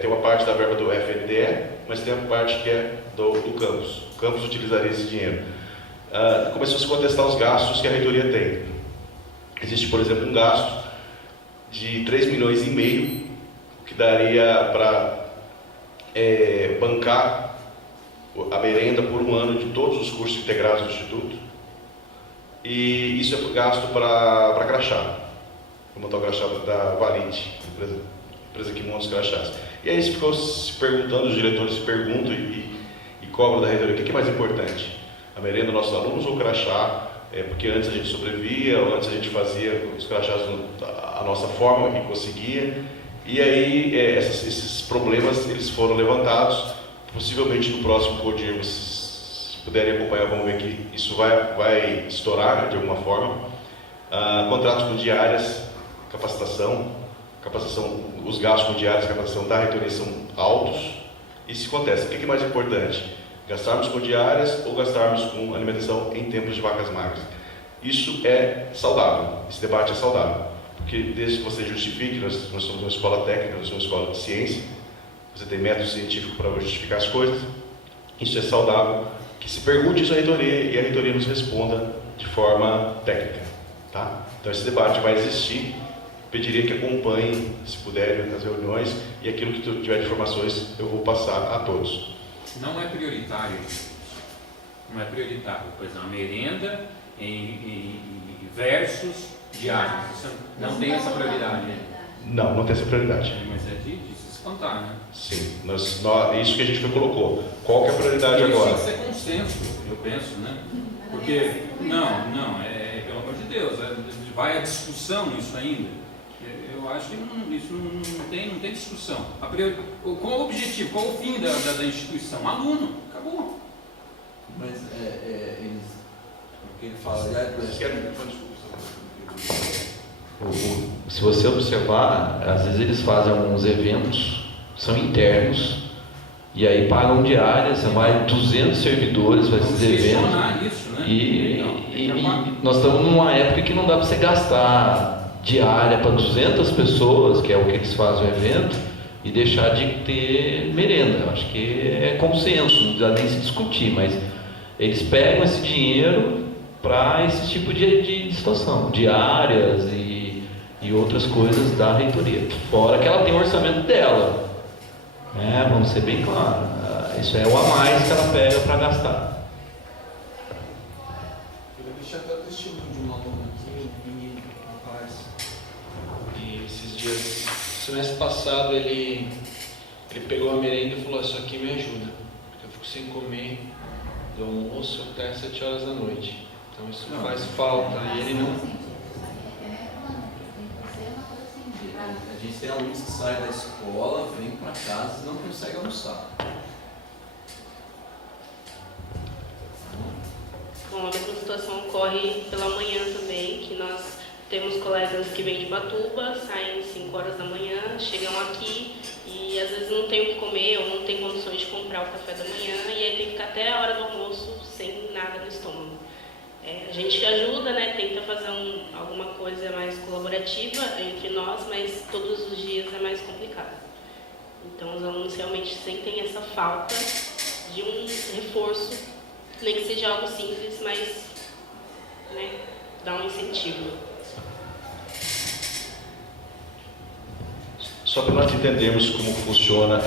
tem uma parte da verba do FNDE, mas tem a parte que é do campus. O campus utilizaria esse dinheiro. Começou a se contestar os gastos que a reitoria tem. Existe, por exemplo, um gasto de 3,5 milhões, que daria para bancar a merenda por um ano de todos os cursos integrados do Instituto. E isso é gasto para crachá. Vou montar o crachá da Valide, empresa que monta os crachás. E aí se ficou se perguntando, os diretores se perguntam e cobram da reitoria, o que é mais importante? A merenda dos nossos alunos ou o crachá? Porque antes a gente sobrevivia, ou antes a gente fazia os crachás a nossa forma que conseguia. E aí esses problemas eles foram levantados. Possivelmente no próximo CODIR, vocês puderem acompanhar, vamos ver que isso vai estourar de alguma forma. Contratos com diárias, capacitação, os gastos com diárias, capacitação da reitoria são altos. E se acontece, o que é mais importante? Gastarmos com diárias ou gastarmos com alimentação em tempos de vacas magras? Isso é saudável, esse debate é saudável, porque desde que você justifique, nós somos uma escola técnica, nós somos uma escola de ciência, você tem método científico para justificar as coisas, isso é saudável, que se pergunte isso à reitoria e a reitoria nos responda de forma técnica. Tá? Então esse debate vai existir, pediria que acompanhem, se puderem, nas reuniões, e aquilo que tiver de informações eu vou passar a todos. Não é prioritário. Não é prioritário. Por exemplo, a merenda versus diários. Você não tem essa prioridade. Não tem essa prioridade. Mas é de se espantar, né? Sim. Isso que a gente colocou. Qual que é a prioridade agora? Isso tem que ser consenso, eu penso, né? Porque, não, Deus, vai a discussão isso ainda? Eu acho que isso não tem discussão. Qual o objetivo, qual o fim da instituição? Aluno, acabou. Mas eles, o que ele fala, se você observar, às vezes eles fazem alguns eventos, são internos, e aí pagam diárias, vai 200 servidores para esses eventos. Isso, né? E nós estamos numa época que não dá para você gastar diária para 200 pessoas, que é o que eles fazem o evento, e deixar de ter merenda. Eu acho que é consenso, não precisa nem se discutir, mas eles pegam esse dinheiro para esse tipo de situação, diárias e outras coisas da reitoria. Fora que ela tem o orçamento dela. Vamos ser bem claros. Isso é o a mais que ela pega para gastar. Eu deixei até o testemunho de um aluno aqui, um menino, um rapaz. E esses dias, semestre passado, ele pegou a merenda e falou: isso aqui me ajuda, porque eu fico sem comer do almoço até 7 horas da noite. Então isso faz falta. E ele não. A gente tem alunos que saem da escola, vêm para casa e não conseguem almoçar. Bom, a mesma situação ocorre pela manhã também, que nós temos colegas que vêm de Batuba, saem 5 horas da manhã, chegam aqui e às vezes não tem o que comer ou não tem condições de comprar o café da manhã e aí tem que ficar até a hora do almoço sem nada no estômago. A gente ajuda, né, tenta fazer alguma coisa mais colaborativa entre nós, mas todos os dias é mais complicado. Então os alunos realmente sentem essa falta de um reforço, nem que seja algo simples, mas né, dá um incentivo. Só para nós entendermos como funciona,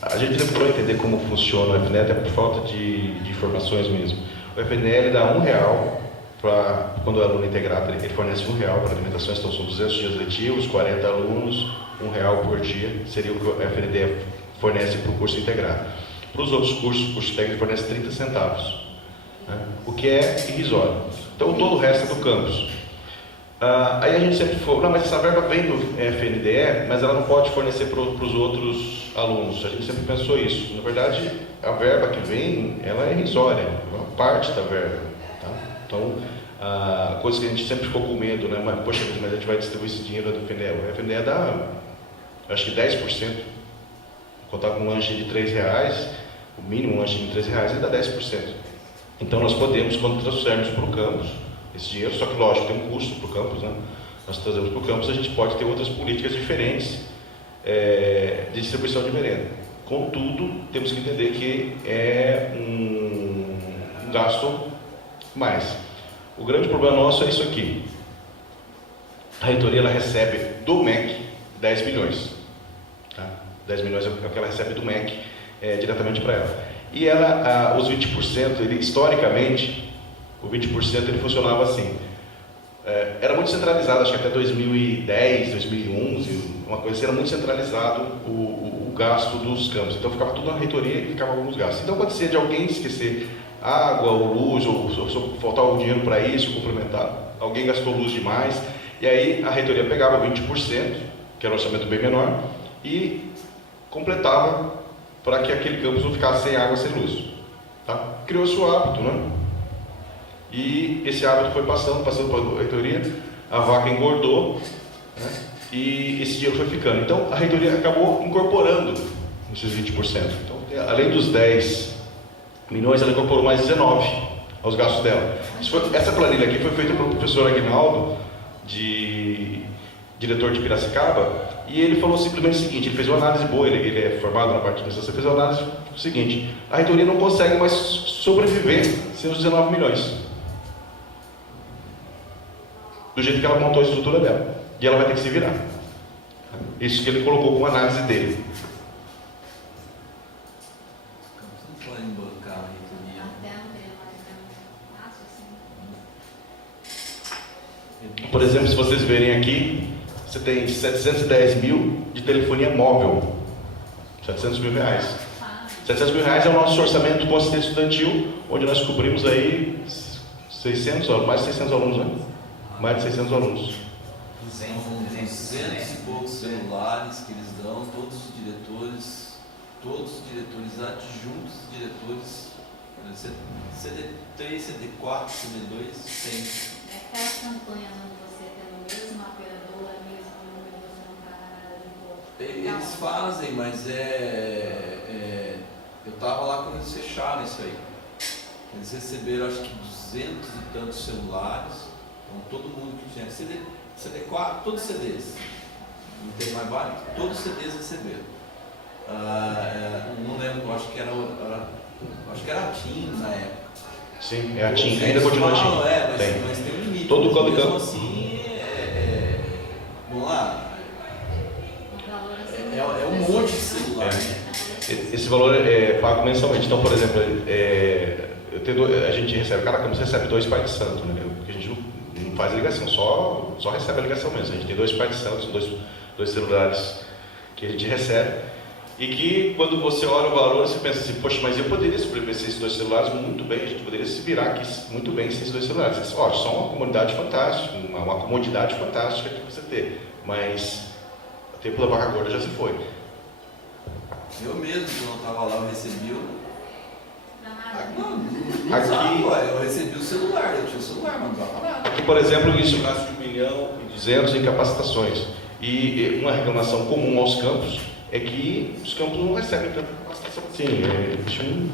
a gente demorou a entender como funciona o FNE, até por falta de informações mesmo. O FNL dá R$1 para, quando o aluno é integrado, ele fornece R$1 para alimentações, então são 200 dias letivos, 40 alunos, R$1 por dia, seria o que o FNDE fornece para o curso integrado. Para os outros cursos, o curso técnico fornece 30 centavos, né? O que é irrisório. Então todo o resto é do campus. Aí a gente sempre falou, não, mas essa verba vem do FNDE, mas ela não pode fornecer para os outros alunos. A gente sempre pensou isso. Na verdade, a verba que vem, ela é irrisória, é uma parte da verba. Tá? Então, a coisa que a gente sempre ficou com medo, né? Mas, poxa, mas a gente vai distribuir esse dinheiro do FNDE. O FNDE dá, acho que 10%. Contar com um lanche de R$3, o mínimo um lanche de R$3, ele dá 10%. Então nós podemos, quando transferirmos para o campus, esse dinheiro, só que lógico, tem um custo para o campus, né? Nós trazemos para o campus, a gente pode ter outras políticas diferentes de distribuição de merenda. Contudo, temos que entender que é um gasto mais. O grande problema nosso é isso aqui. A reitoria ela recebe do MEC 10 milhões. Tá? 10 milhões é o que ela recebe do MEC diretamente para ela. E ela, os 20%, historicamente, o 20% ele funcionava assim. Era muito centralizado, acho que até 2010, 2011, uma coisa assim, era muito centralizado o gasto dos campos. Então ficava tudo na reitoria e ficava alguns gastos. Então acontecia de alguém esquecer água ou luz, ou faltar algum dinheiro para isso, complementar. Alguém gastou luz demais, e aí a reitoria pegava 20%, que era um orçamento bem menor, e completava para que aquele campus não ficasse sem água, sem luz. Tá? Criou-se o hábito, né? E esse hábito foi passando para a reitoria, a vaca engordou, né? E esse dinheiro foi ficando. Então a reitoria acabou incorporando esses 20%. Então, além dos 10 milhões, ela incorporou mais 19 aos gastos dela. Essa planilha aqui foi feita pelo professor Aguinaldo, diretor de Piracicaba, e ele falou simplesmente o seguinte, ele fez uma análise boa, ele é formado na parte de administração, fez uma análise o seguinte: a reitoria não consegue mais sobreviver sem os 19 milhões. Do jeito que ela montou a estrutura dela. E ela vai ter que se virar. Isso que ele colocou como análise dele. Você não pode bancar a reitoria. Por exemplo, se vocês verem aqui, você tem 710 mil de telefonia móvel. 700 mil reais. 700 mil reais é o nosso orçamento com assistência estudantil, onde nós cobrimos aí 600, mais de 600 alunos, né? mais de 600 alunos. 200 e poucos celulares que eles dão, todos os diretores adjuntos, diretores, CD3, CD4, CD2, sempre. Aquelas campanhas onde você tem o mesmo operador, o mesmo número, você não paga nada de imposto. Eles fazem, mas eu estava lá quando eles fecharam isso aí. Eles receberam acho que 200 e tantos celulares, então todo mundo que tinha CD4, todos os CDs, não tem mais vale, todos os CDs receberam. Não lembro, acho que era a TIM na época. Sim, é a TIM, ainda continua a TIM. Mas tem um limite. Todo mesmo campo. assim, vamos lá, é um monte de celular, né? Esse valor é pago mensalmente. Então, por exemplo, a gente recebe, cada câmbio recebe 2 Pai de Santo, né? Porque a gente não faz a ligação, só recebe a ligação mesmo. A gente tem 2 Pai de Santo, dois celulares que a gente recebe. E que quando você olha o valor, você pensa assim, poxa, mas eu poderia sobreviver esses 2 celulares muito bem, a gente poderia se virar aqui muito bem sem esses 2 celulares. Ó, só uma comunidade fantástica, uma comodidade fantástica que você ter, mas o tempo da vaca gorda já se foi. Eu mesmo, quando eu estava lá, eu recebi eu recebi o celular, eu tinha o celular, mas não dava nada. Aqui, por exemplo, isso gasta de 1.200.000 em capacitações. E uma reclamação comum aos campos é que os campos não recebem tanta capacitação assim. Existe um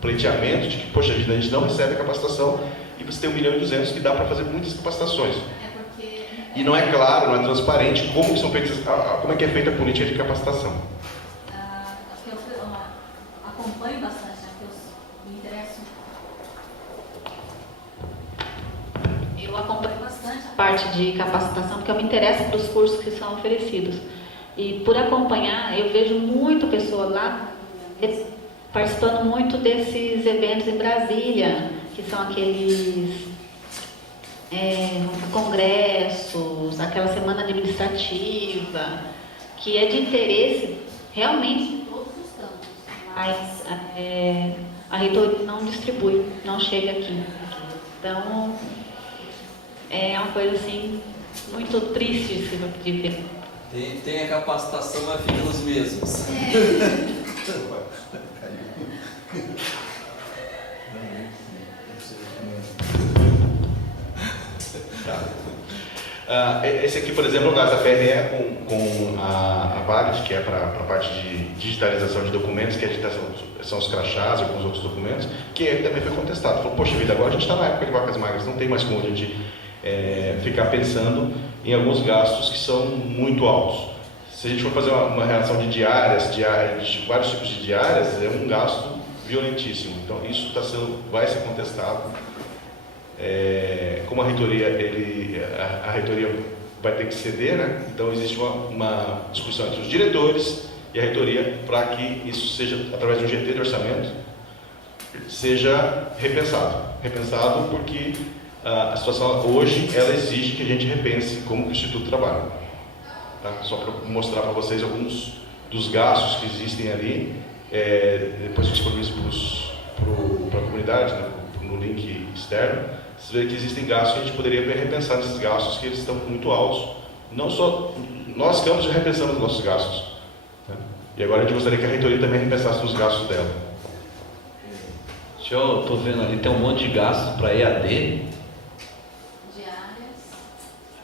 pleiteamento de que, poxa, a gente não recebe capacitação e você tem 1.200.000 que dá para fazer muitas capacitações. E não é claro, não é transparente como é feita a política de capacitação. Eu acompanho bastante, né, porque eu me interesso. Eu acompanho bastante a parte de capacitação, porque eu me interesso pelos cursos que são oferecidos. E por acompanhar, eu vejo muita pessoa lá participando muito desses eventos em Brasília, que são aqueles congressos, aquela semana administrativa, que é de interesse realmente de todos os campos, mas a reitoria não distribui, não chega aqui. Então, é uma coisa assim, muito triste de ver. Tem a capacitação, mas fica nos mesmos. Esse aqui, por exemplo, é o caso da PRE com a VAGT, que é para a parte de digitalização de documentos, que são os crachás e alguns outros documentos, que também foi contestado. Falou, poxa vida, agora a gente está na época de vacas magras, não tem mais como a gente ficar pensando em alguns gastos que são muito altos. Se a gente for fazer uma relação de diárias, de vários tipos de diárias, é um gasto violentíssimo. Então, isso vai ser contestado. Como a reitoria vai ter que ceder, né? Então existe uma discussão entre os diretores e a reitoria para que isso seja, através de um GT de orçamento, seja repensado porque a situação hoje ela exige que a gente repense como que o Instituto trabalha, tá? Só para mostrar para vocês alguns dos gastos que existem ali, depois eu disponibilizo para a comunidade, né? No link externo. Você vê que existem gastos que a gente poderia repensar nesses gastos, que eles estão muito altos. Não só nós, campos, já repensamos os nossos gastos. Né? E agora a gente gostaria que a reitoria também repensasse nos gastos dela. Eu estou vendo ali, tem um monte de gastos para EAD.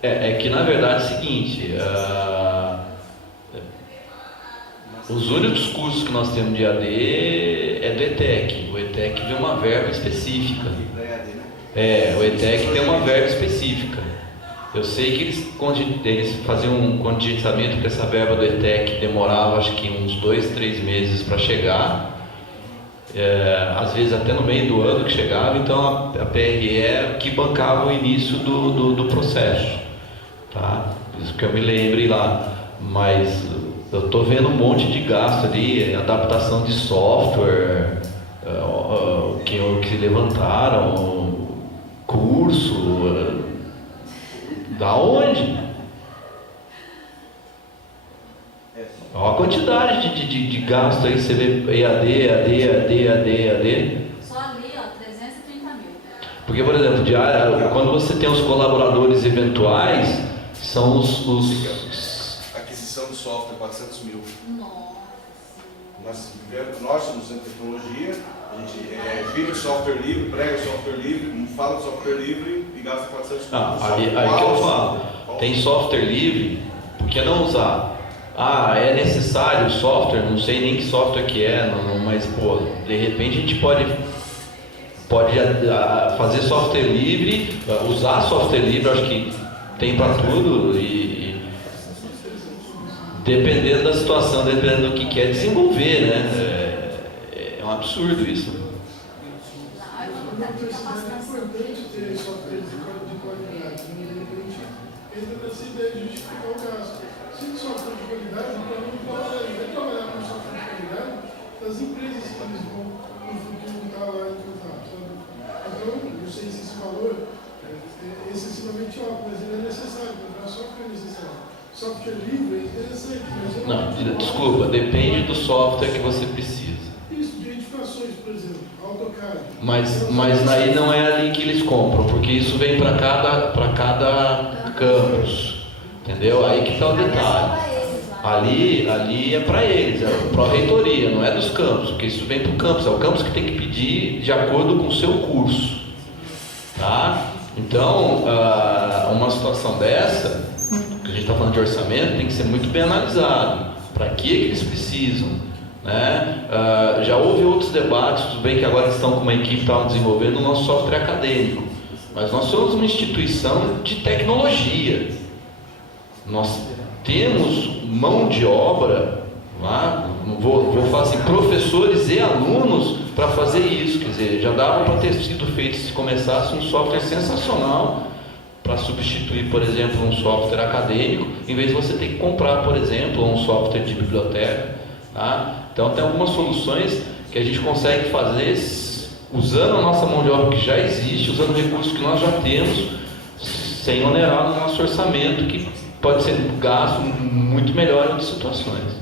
É que na verdade é o seguinte, os únicos cursos que nós temos de EAD é do ETEC. O ETEC tem uma verba específica. O ETEC tem uma verba específica. Eu sei que eles faziam um contingenciamento, porque essa verba do ETEC demorava acho que uns 2, 3 meses para chegar. Às vezes até no meio do ano que chegava, então a PRE que bancava o início do processo, tá? Isso que eu me lembre lá, mas eu estou vendo um monte de gasto ali, adaptação de software, que levantaram, curso, da onde? Olha a quantidade de gasto aí, você vê EAD. Só ali, ó, 330 mil. Porque, por exemplo, quando você tem os colaboradores eventuais, são Aquisição de software, 400 mil. Nossa. Nós somos em tecnologia, a gente vive software livre, prega software livre, fala de software livre e gasta 400 mil. Aí que eu falo, tem software livre, por que não usar? É necessário software, não sei nem que software que é, mas pô, de repente a gente pode fazer software livre, usar software livre, acho que tem para tudo e dependendo da situação, dependendo do que quer desenvolver, né? É um absurdo isso. É importante ter software de qualidade, né? De repente entra nessa ideia de justificar o gasto. Se o software de qualidade, para mim, vai trabalhar com software de qualidade das empresas que eles vão no futuro estar lá e tratar, sabe? Então, não sei se esse valor é excessivamente alto, mas ele é necessário, comprar software é necessário. Software livre é interessante, mas não, desculpa, depende do software que você precisa. Isso, de edificações, por exemplo, AutoCAD. Mas aí não é ali que eles compram, porque isso vem para cada campus, entendeu? Aí que está o detalhe. Ali é para eles, é para a reitoria, não é dos campos, porque isso vem para o campus, é o campus que tem que pedir de acordo com o seu curso, tá? Então, uma situação dessa, que a gente está falando de orçamento, tem que ser muito bem analisado, para que eles precisam, né? Já houve outros debates, tudo bem que agora estão com uma equipe que está desenvolvendo o nosso software acadêmico, mas nós somos uma instituição de tecnologia, nós temos mão de obra, vou falar assim, professores e alunos para fazer isso, quer dizer, já dava para ter sido feito se começasse um software sensacional para substituir, por exemplo, um software acadêmico, em vez de você ter que comprar, por exemplo, um software de biblioteca, tá? Então tem algumas soluções que a gente consegue fazer usando a nossa mão de obra que já existe, usando recursos que nós já temos, sem onerar no nosso orçamento, que pode ser gasto muito melhor em outras situações.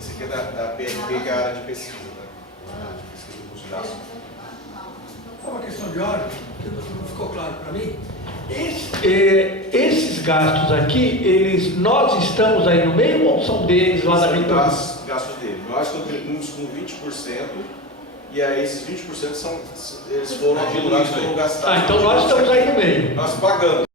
Esse aqui é da PNP, que é a área de pesquisa, né? De pesquisa do curso de aço. Só uma questão de ordem, que não ficou claro para mim. Esses gastos aqui, nós estamos aí no meio ou são deles lá da reitoria? Gastos deles. Nós contribuímos com 20%, e aí esses 20% eles foram gastados. Então nós estamos aí no meio. Nós pagamos.